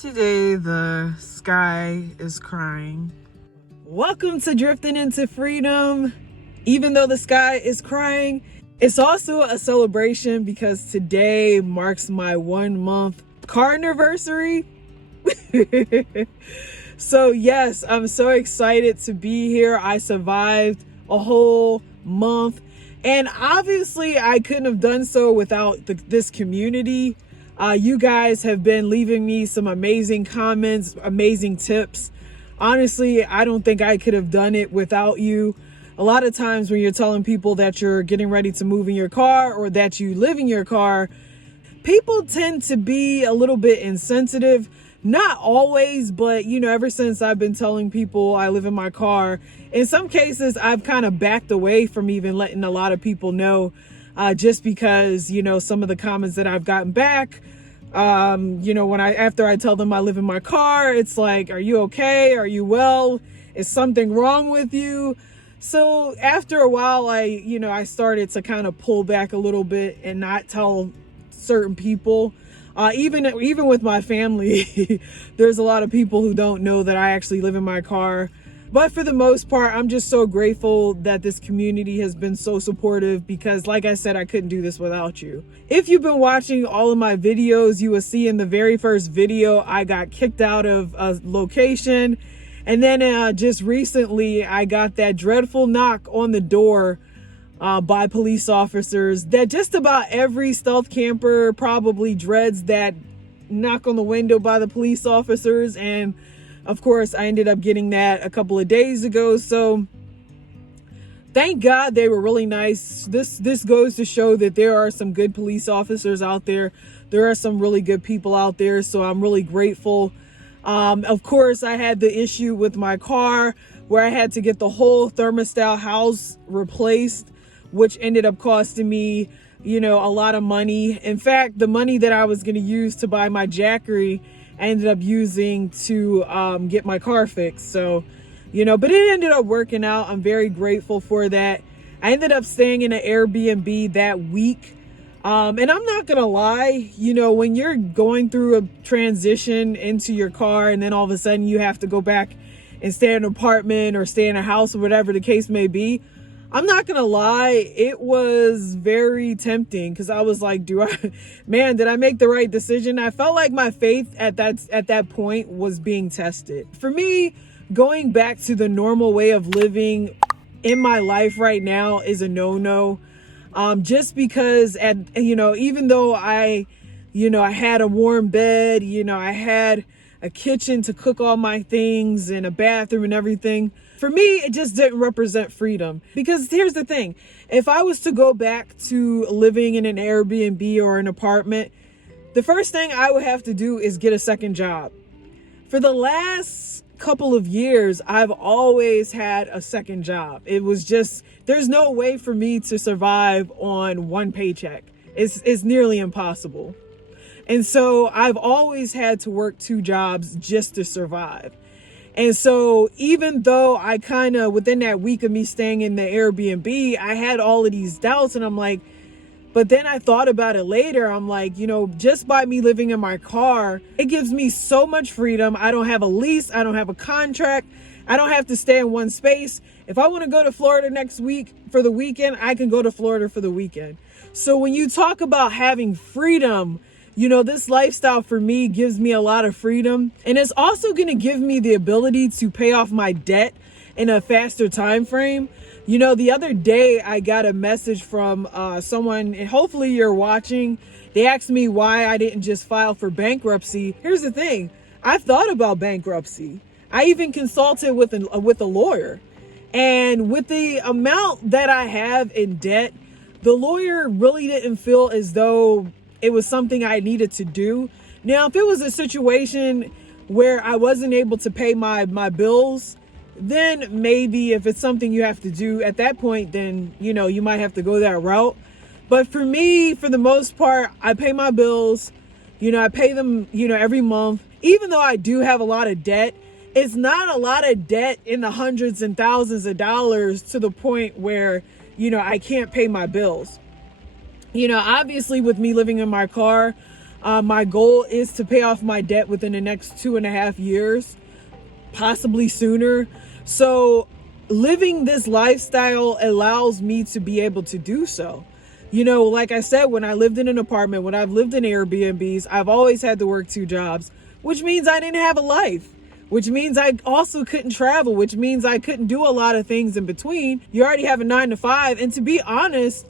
Today the sky is crying. Welcome to Drifting into Freedom. Even though the sky is crying, it's also a celebration because today marks my 1 month car anniversary. So yes, I'm so excited to be here. I survived a whole month, and obviously I couldn't have done so without this community. You guys have been leaving me some amazing comments, amazing tips. Honestly, I don't think I could have done it without you. A lot of times when you're telling people that you're getting ready to move in your car or that you live in your car, people tend to be a little bit insensitive. Not always, but ever since I've been telling people I live in my car, in some cases I've kind of backed away from even letting a lot of people know, just because some of the comments that I've gotten back, after I tell them I live in my car, it's like, are you okay? Are you well? Is something wrong with you? So after a while, I started to kind of pull back a little bit and not tell certain people. Even with my family, there's a lot of people who don't know that I actually live in my car. But for the most part, I'm just so grateful that this community has been so supportive because, like I said, I couldn't do this without you. If you've been watching all of my videos, you will see in the very first video, I got kicked out of a location. And then just recently, I got that dreadful knock on the door by police officers that just about every stealth camper probably dreads, that knock on the window by the police officers. And of course, I ended up getting that a couple of days ago. So thank God they were really nice. This goes to show that there are some good police officers out there. There are some really good people out there. So I'm really grateful. Of course, I had the issue with my car where I had to get the whole thermostat house replaced, which ended up costing me, a lot of money. In fact, the money that I was going to use to buy my Jackery, I ended up using to get my car fixed. So, but it ended up working out. I'm very grateful for that. I ended up staying in an Airbnb that week. And I'm not going to lie, when you're going through a transition into your car and then all of a sudden you have to go back and stay in an apartment or stay in a house or whatever the case may be, I'm not going to lie, it was very tempting because I was like, did I make the right decision? I felt like my faith at that point was being tested. For me, going back to the normal way of living in my life right now is a no-no. Just because even though I had a warm bed, I had a kitchen to cook all my things and a bathroom and everything. For me, it just didn't represent freedom. Because here's the thing. If I was to go back to living in an Airbnb or an apartment, the first thing I would have to do is get a second job. For the last couple of years, I've always had a second job. It was just, there's no way for me to survive on one paycheck. It's nearly impossible. And so I've always had to work 2 jobs just to survive. And so even though I kind of, within that week of me staying in the Airbnb, I had all of these doubts, and I'm like, but then I thought about it later. I'm like, just by me living in my car, it gives me so much freedom. I don't have a lease. I don't have a contract. I don't have to stay in one space. If I want to go to Florida next week for the weekend, I can go to Florida for the weekend. So when you talk about having freedom, this lifestyle for me gives me a lot of freedom, and it's also going to give me the ability to pay off my debt in a faster time frame. The other day I got a message from someone, and hopefully you're watching. They asked me why I didn't just file for bankruptcy. Here's the thing. I've thought about bankruptcy. I even consulted with a lawyer, and with the amount that I have in debt, the lawyer really didn't feel as though it was something I needed to do. Now, if it was a situation where I wasn't able to pay my bills, then maybe if it's something you have to do at that point, then, you might have to go that route. But for me, for the most part, I pay my bills, I pay them, every month. Even though I do have a lot of debt, it's not a lot of debt in the hundreds and thousands of dollars to the point where, I can't pay my bills. Obviously with me living in my car, My goal is to pay off my debt within the next 2.5 years, possibly sooner. So living this lifestyle allows me to be able to do so. Like I said, when I lived in an apartment, when I've lived in Airbnbs, I've always had to work 2 jobs, which means I didn't have a life, which means I also couldn't travel, which means I couldn't do a lot of things in between. You already have a 9 to 5. And to be honest,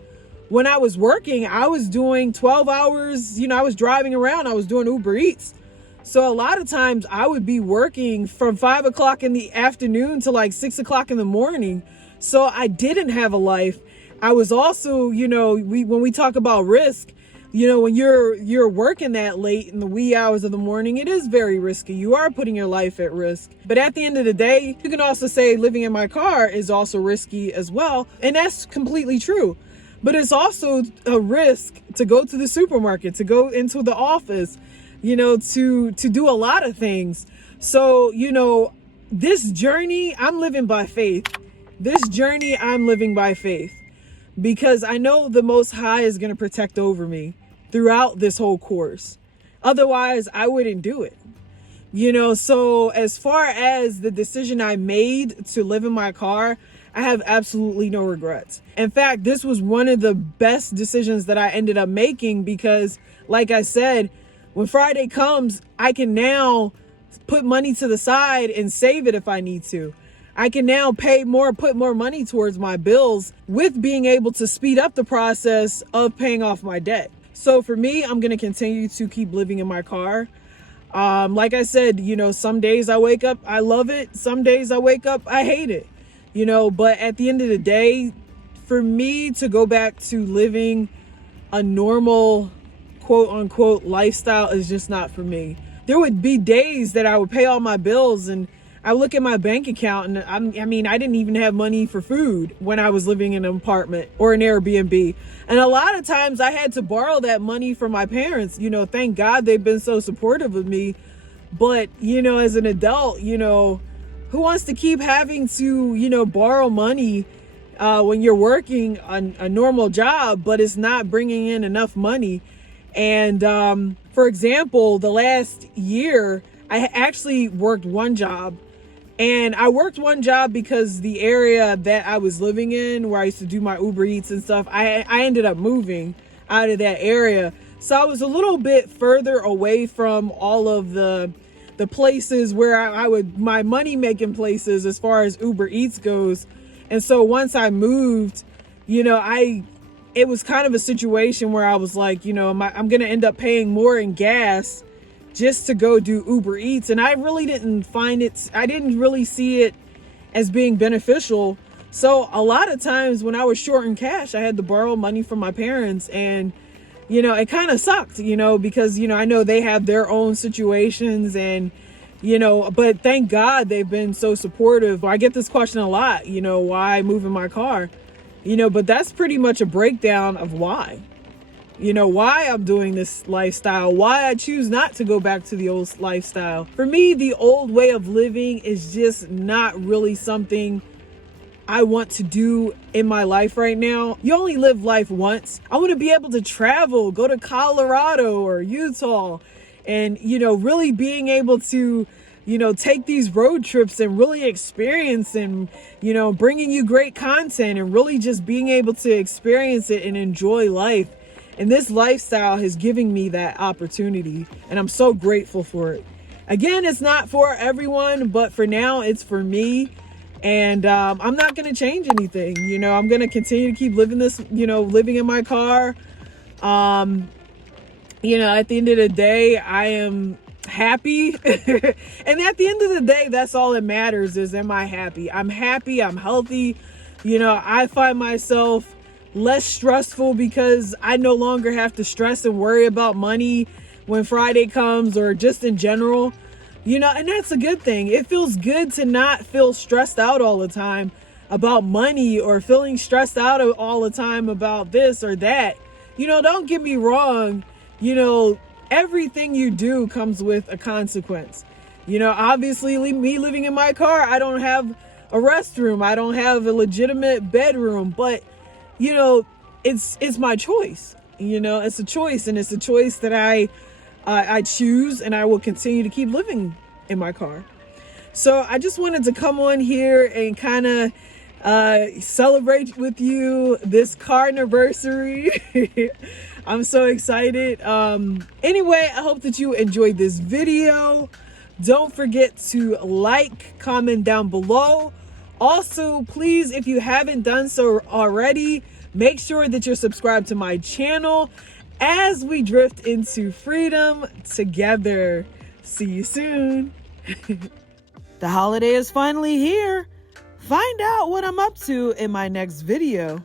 when I was working, I was doing 12 hours, I was driving around, I was doing Uber Eats. So a lot of times I would be working from 5 o'clock in the afternoon to like 6 o'clock in the morning. So I didn't have a life. I was also, when we talk about risk, when you're working that late in the wee hours of the morning, it is very risky. You are putting your life at risk. But at the end of the day, you can also say living in my car is also risky as well. And that's completely true. But it's also a risk to go to the supermarket, to go into the office, to do a lot of things. So, this journey, I'm living by faith. This journey, I'm living by faith. Because I know the Most High is going to protect over me throughout this whole course. Otherwise, I wouldn't do it. So as far as the decision I made to live in my car, I have absolutely no regrets. In fact, this was one of the best decisions that I ended up making because, like I said, when Friday comes, I can now put money to the side and save it if I need to. I can now put more money towards my bills with being able to speed up the process of paying off my debt. So for me, I'm going to continue to keep living in my car. Like I said, some days I wake up, I love it. Some days I wake up, I hate it, but at the end of the day, for me to go back to living a normal, quote unquote, lifestyle is just not for me. There would be days that I would pay all my bills and I look at my bank account and I didn't even have money for food when I was living in an apartment or an Airbnb. And a lot of times I had to borrow that money from my parents. Thank God they've been so supportive of me. But, as an adult, who wants to keep having to, borrow money when you're working on a normal job, but it's not bringing in enough money. And for example, the last year, I actually worked 1 job. And I worked 1 job because the area that I was living in, where I used to do my Uber Eats and stuff, I ended up moving out of that area. So I was a little bit further away from all of the places where my money making places as far as Uber Eats goes. And so once I moved, it was kind of a situation where I was like, I'm going to end up paying more in gas just to go do Uber Eats. And I really didn't I didn't really see it as being beneficial. So a lot of times when I was short in cash, I had to borrow money from my parents. And, it kind of sucked, because, I know they have their own situations and, but thank God they've been so supportive. I get this question a lot, why move in my car, but that's pretty much a breakdown of why. Why I'm doing this lifestyle, why I choose not to go back to the old lifestyle. For me, the old way of living is just not really something I want to do in my life right now. You only live life once. I want to be able to travel, go to Colorado or Utah and, really being able to, take these road trips and really experience and, bringing you great content and really just being able to experience it and enjoy life. And this lifestyle has given me that opportunity, and I'm so grateful for it. Again, it's not for everyone, but for now, it's for me. And I'm not going to change anything. I'm going to continue to keep living this, living in my car. At the end of the day, I am happy. And at the end of the day, that's all that matters is, am I happy? I'm happy. I'm healthy. I find myself less stressful because I no longer have to stress and worry about money when Friday comes or just in general, and that's a good thing. It feels good to not feel stressed out all the time about money or feeling stressed out all the time about this or that. Don't get me wrong. Everything you do comes with a consequence. Obviously me living in my car, I don't have a restroom. I don't have a legitimate bedroom, but it's my choice. It's a choice, and it's a choice that I choose, and I will continue to keep living in my car. So I just wanted to come on here and kind of celebrate with you this car anniversary. I'm so excited. Anyway, I hope that you enjoyed this video. Don't forget to like, comment down below. Also, please, if you haven't done so already, make sure that you're subscribed to my channel as we drift into freedom together. See you soon. The holiday is finally here. Find out what I'm up to in my next video.